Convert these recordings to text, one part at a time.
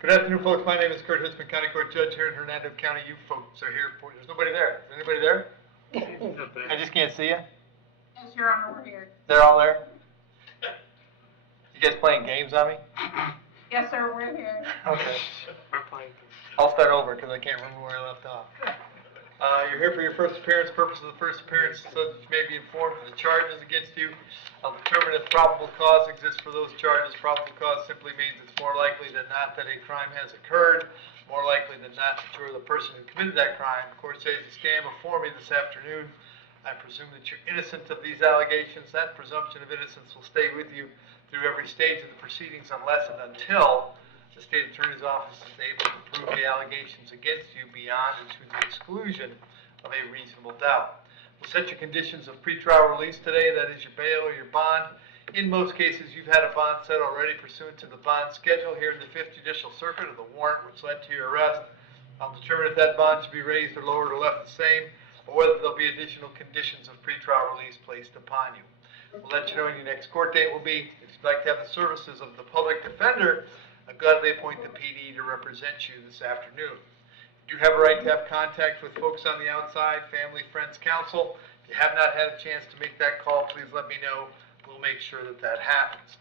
Good afternoon, folks. My name is Kurt Hitzemann, County Court Judge here in Hernando County. You folks are here for, there's nobody there. Is anybody there? I just can't see you. Yes, Your Honor, we're here. They're all there? You guys playing games on me? Yes, sir, we're here. Okay. We're playing. I'll start over because I can't remember where I left off. You're here for your first appearance. Purpose of the first appearance is so that you may be informed of the charges against you. I'll determine if probable cause exists for those charges. Probable cause simply means it's more likely than not that a crime has occurred, more likely than not that you're the person who committed that crime. Of course, as you stand before me this afternoon, I presume that you're innocent of these allegations. That presumption of innocence will stay with you through every stage of the proceedings unless and until the State Attorney's Office is able to prove the allegations against you beyond and to the exclusion of a reasonable doubt. We'll set your conditions of pretrial release today, that is your bail or your bond. In most cases, you've had a bond set already pursuant to the bond schedule here in the 5th Judicial Circuit of the warrant which led to your arrest. I'll determine if that bond should be raised or lowered or left the same, or whether there'll be additional conditions of pretrial release placed upon you. We'll let you know when your next court date will be. If you'd like to have the services of the public defender, I'll gladly appoint the PD to represent you this afternoon. You have a right to have contact with folks on the outside, family, friends, counsel. If you have not had a chance to make that call, please let me know. We'll make sure that that happens.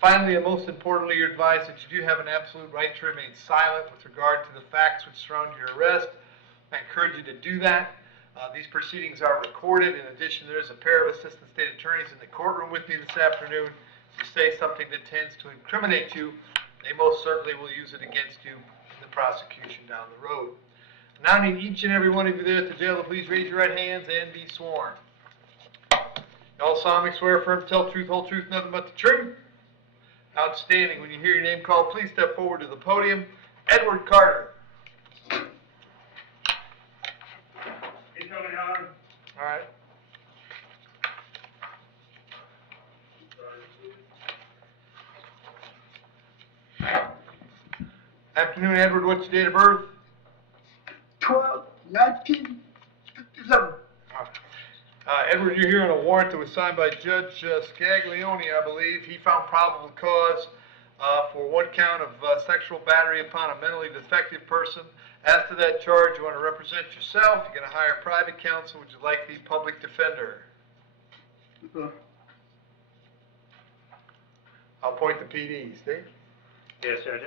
Finally, and most importantly, you're advised that you do have an absolute right to remain silent with regard to the facts which surround your arrest. I encourage you to do that. These proceedings are recorded. In addition, there's a pair of assistant state attorneys in the courtroom with me this afternoon. If you say something that tends to incriminate you, they most certainly will use it against you in the prosecution down the road. Now I need each and every one of you there at the jail to please raise your right hands and be sworn. You all solemnly swear affirm to tell the truth, whole truth, nothing but the truth. Outstanding. When you hear your name called, please step forward to the podium. Edward Carter. All right. Afternoon, Edward. What's your date of birth? 12/19/57. Edward, you're here on a warrant that was signed by Judge Scaglione, I believe. He found probable cause for one count of sexual battery upon a mentally defective person. As to that charge, you want to represent yourself. You're going to hire private counsel. Would you like the public defender? I'll appoint the PD. Steve? Yes, Judge.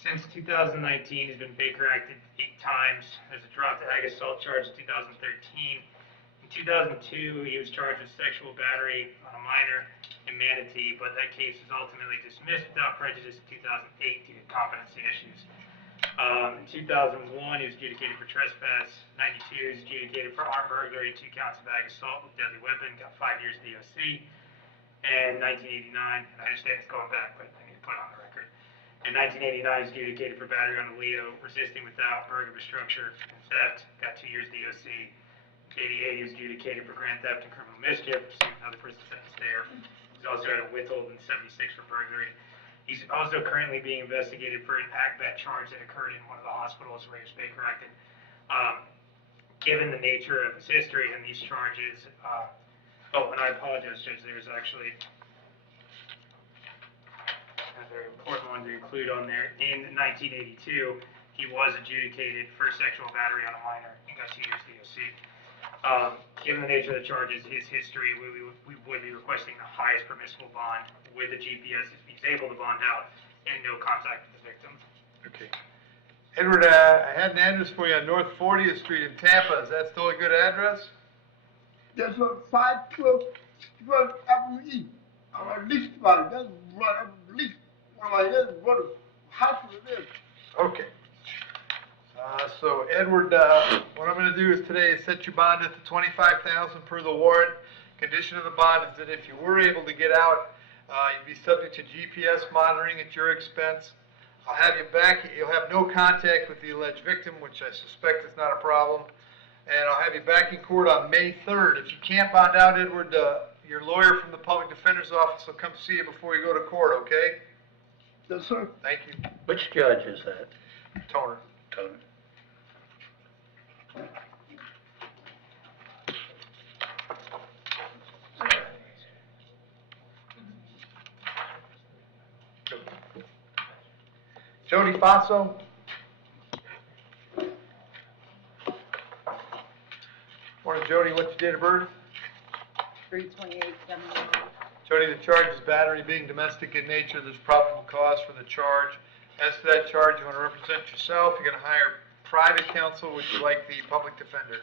Since 2019, he's been Baker acted 8 times. There's a drop to ag assault charge in 2013. In 2002, he was charged with sexual battery on a minor in Manatee, but that case was ultimately dismissed without prejudice in 2008 due to competency issues. In 2001, he was adjudicated for trespass. 92, he was adjudicated for armed burglary, 2 counts of ag assault with deadly weapon, got 5 years DOC. And 1989, and I understand it's going back, but I need to put it on the record. In 1989, he was adjudicated for battery on a Leo, resisting without, burglary of structure, and theft, got 2 years DOC. 88, he was adjudicated for grand theft and criminal mischief, received another prison sentence there. He's also had a withhold in 76 for burglary. He's also currently being investigated for an ACBET charge that occurred in one of the hospitals where he was Baker acted. Given the nature of his history and these charges, and I apologize, Judge, there's actually a very important one to include on there. In 1982, he was adjudicated for sexual battery on a minor and got 2 years DOC. Given the nature of the charges, his history, we would be requesting the highest permissible bond with the GPS if he's able to bond out and no contact with the victim. Okay. Edward, I had an address for you on North 40th Street in Tampa. Is that still a good address? That's what 512 Avenue E. At least about that's right, at least one of my head brother hospital is. Okay. So Edward, what I'm going to do is today is set your bond at the $25,000 per the warrant. Condition of the bond is that if you were able to get out, you'd be subject to GPS monitoring at your expense. I'll have you back. You'll have no contact with the alleged victim, which I suspect is not a problem. And I'll have you back in court on May 3rd. If you can't bond out, Edward, your lawyer from the public defender's office will come see you before you go to court, okay? Yes, sir. Thank you. Which judge is that? Toner. Toner. Jody Fosso. Morning, Jody. What's your date of birth? 3/28/71. Jody, the charge is battery being domestic in nature. There's probable cause for the charge. As to that charge, you want to represent yourself. You're going to hire private counsel. Would you like the public defender?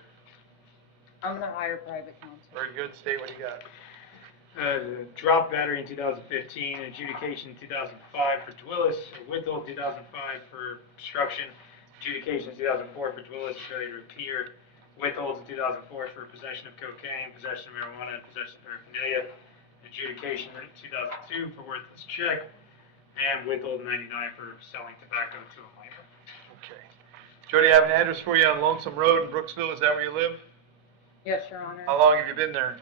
I'm gonna hire private counsel. Very good. State what you got. Drop battery in 2015, adjudication in 2005 for Dwillis, withhold 2005 for obstruction, adjudication in 2004 for Dwillis, failure to appear, withholds in 2004 for possession of cocaine, possession of marijuana, and possession of paraphernalia, adjudication in 2002 for worthless check, and withhold in 99 for selling tobacco to a minor. Okay. Jody, I have an address for you on Lonesome Road in Brooksville. Is that where you live? Yes, Your Honor. How long have you been there?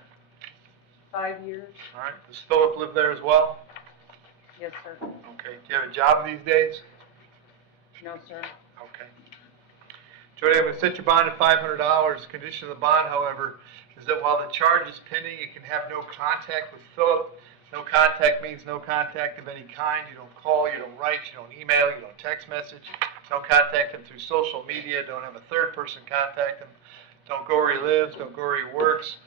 5 years. All right. Does Philip live there as well? Yes, sir. Okay. Do you have a job these days? No, sir. Okay. Jody, I'm going to set your bond at $500. Condition of the bond, however, is that while the charge is pending, you can have no contact with Philip. No contact means no contact of any kind. You don't call, you don't write, you don't email, you don't text message. Don't contact him through social media. Don't have a third person contact him. Don't go where he lives. Don't go where he works.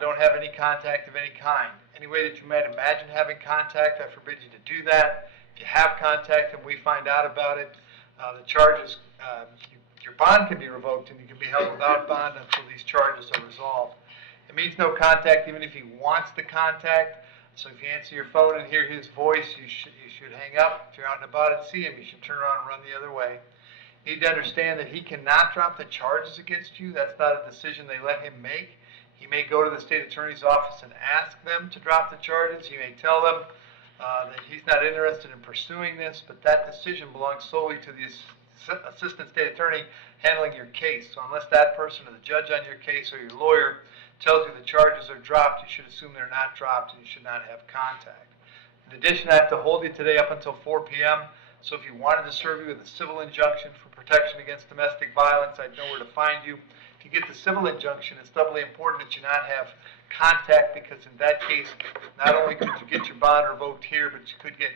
Don't have any contact of any kind. Any way that you might imagine having contact, I forbid you to do that. If you have contact and we find out about it, the charges, your bond can be revoked and you can be held without bond until these charges are resolved. It means no contact even if he wants the contact. So if you answer your phone and hear his voice, you should hang up. If you're out and about and see him, you should turn around and run the other way. You need to understand that he cannot drop the charges against you. That's not a decision they let him make. He may go to the state attorney's office and ask them to drop the charges. He may tell them that he's not interested in pursuing this, but that decision belongs solely to the assistant state attorney handling your case. So unless that person or the judge on your case or your lawyer tells you the charges are dropped, you should assume they're not dropped and you should not have contact. In addition, I have to hold you today up until 4 p.m. So if you wanted to serve you with a civil injunction for protection against domestic violence, I'd know where to find you. If you get the civil injunction, it's doubly important that you not have contact, because in that case, not only could you get your bond revoked here, but you could get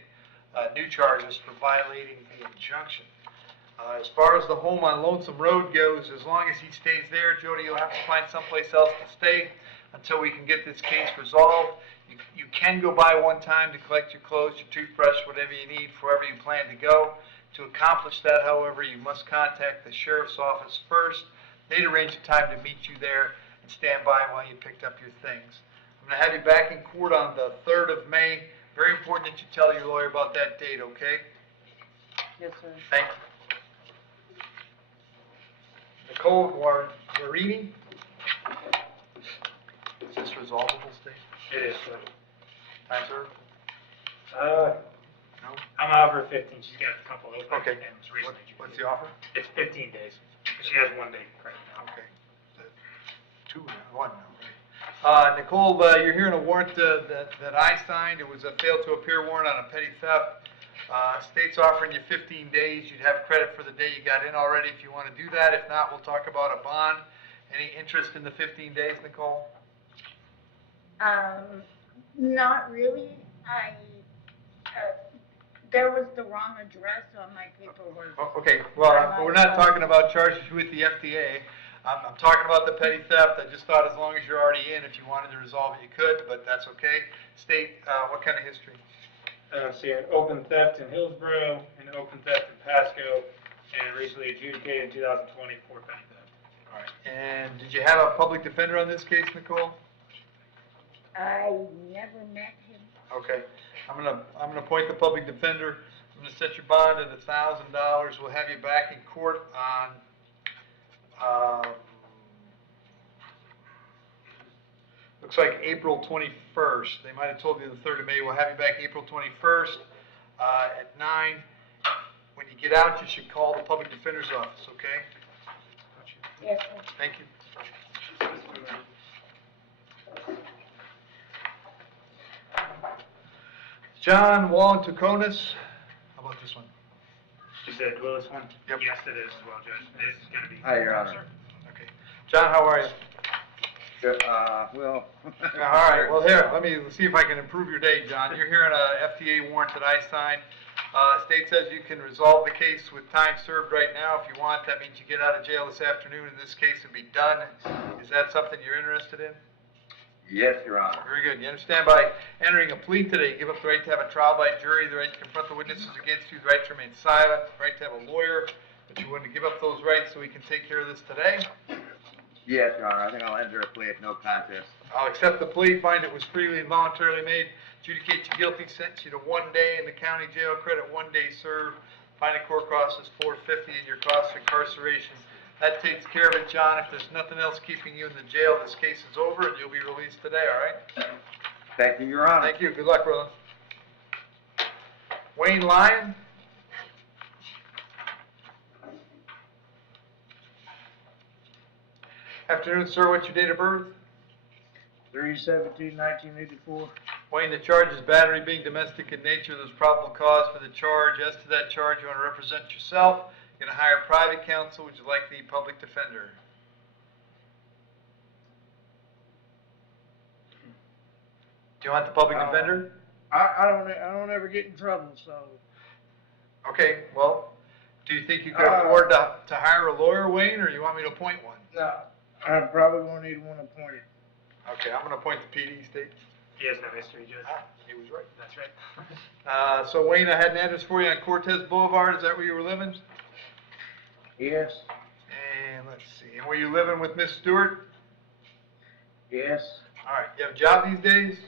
new charges for violating the injunction. As far as the home on Lonesome Road goes, as long as he stays there, Jody, you'll have to find someplace else to stay until we can get this case resolved. You can go by one time to collect your clothes, your toothbrush, whatever you need, wherever you plan to go. To accomplish that, however, you must contact the sheriff's office first. They'd arrange a time to meet you there and stand by while you picked up your things. I'm going to have you back in court on the 3rd of May. Very important that you tell your lawyer about that date, okay? Yes, sir. Thank you. Nicole Warren. Is this resolvable, State? It is, sir. Time served? No? I'm over 15. She's got a couple open Okay. ends recently. What's the offer? It's 15 days. She has 1 day credit now. Okay. 2 now, 1 now. Nicole, you're hearing a warrant that I signed. It was a failed to appear warrant on a petty theft. State's offering you 15 days. You'd have credit for the day you got in already if you want to do that. If not, we'll talk about a bond. Any interest in the 15 days, Nicole? Not really. There was the wrong address on my paperwork. Okay, well, we're not talking about charges with the FDA. I'm talking about the petty theft. I just thought as long as you're already in, if you wanted to resolve it, you could, but that's okay. State, what kind of history? See, an open theft in Hillsborough, an open theft in Pasco, and recently adjudicated in 2020 for petty theft. All right. And did you have a public defender on this case, Nicole? I never met him. Okay. I'm gonna appoint the public defender. I'm gonna set your bond at $1,000. We'll have you back in court on looks like April 21st. They might have told you the 3rd of May. We'll have you back April 21st at 9. When you get out, you should call the public defender's office, okay? Yes, sir. Thank you. John Wallen Tuconis. How about this one? Is that Willis one? Yep. Yes, it is as well, Judge. It is going to be. Hi, Your Honor. Sir. Okay. John, how are you? Good, well. All right, well, here, let me see if I can improve your day, John. You're hearing a FDA warrant that I signed. State says you can resolve the case with time served right now if you want. That means you get out of jail this afternoon and this case will be done. Is that something you're interested in? Yes, Your Honor. Very good. You understand by entering a plea today, you give up the right to have a trial by jury, the right to confront the witnesses against you, the right to remain silent, the right to have a lawyer, but you want to give up those rights so we can take care of this today? Yes, Your Honor. I think I'll enter a plea of no contest. I'll accept the plea, find it was freely and voluntarily made, adjudicate you guilty, sentence you to 1 day in the county jail, credit 1 day served, fine and court cost is $450 and your cost of incarceration. That takes care of it, John. If there's nothing else keeping you in the jail, this case is over and you'll be released today, all right? Thank you, Your Honor. Thank you. Good luck, brother. Wayne Lyon? Afternoon, sir. What's your date of birth? 3/17/1984. Wayne, the charge is battery being domestic in nature. There's probable cause for the charge. As to that charge, you want to represent yourself. You're going to hire private counsel. Would you like the public defender? Do you want the public defender? I don't ever get in trouble, so. Okay, well, do you think you could afford to hire a lawyer, Wayne, or you want me to appoint one? No, I'm probably gonna need one appointed. Okay, I'm going to appoint the PD, State. He has no history, Judge. He was right. That's right. So Wayne, I had an address for you on Cortez Boulevard. Is that where you were living? Yes, And let's see, and were you living with Miss Stewart? yes. All right, you have a job these days?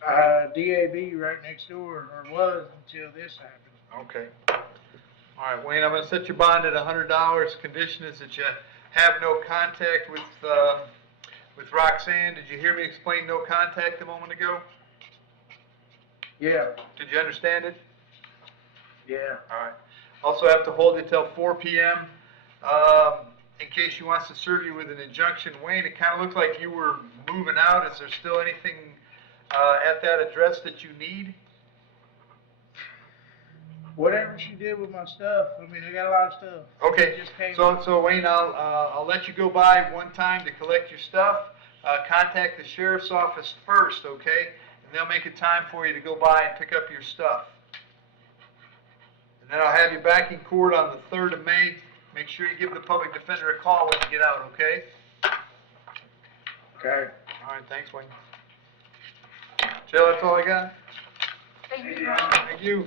DAB right next door, or was until this happened. Okay. All right, Wayne, I'm going to set your bond at $100. Condition is that you have no contact with Roxanne. Did you hear me explain no contact a moment ago? Yeah, Did you understand it? yeah. All right. Also have to hold you till 4 p.m. In case she wants to serve you with an injunction. Wayne, it kind of looked like you were moving out. Is there still anything at that address that you need? Whatever she did with my stuff, I mean, I got a lot of stuff. Okay, It just came- so Wayne, I'll let you go by one time to collect your stuff. Contact the sheriff's office first, okay? And they'll make a time for you to go by and pick up your stuff. And then I'll have you back in court on the 3rd of May. Make sure you give the public defender a call when you get out, okay? Okay. All right, thanks, Wayne. Jill, that's all I got. Thank you, Ron. Thank you.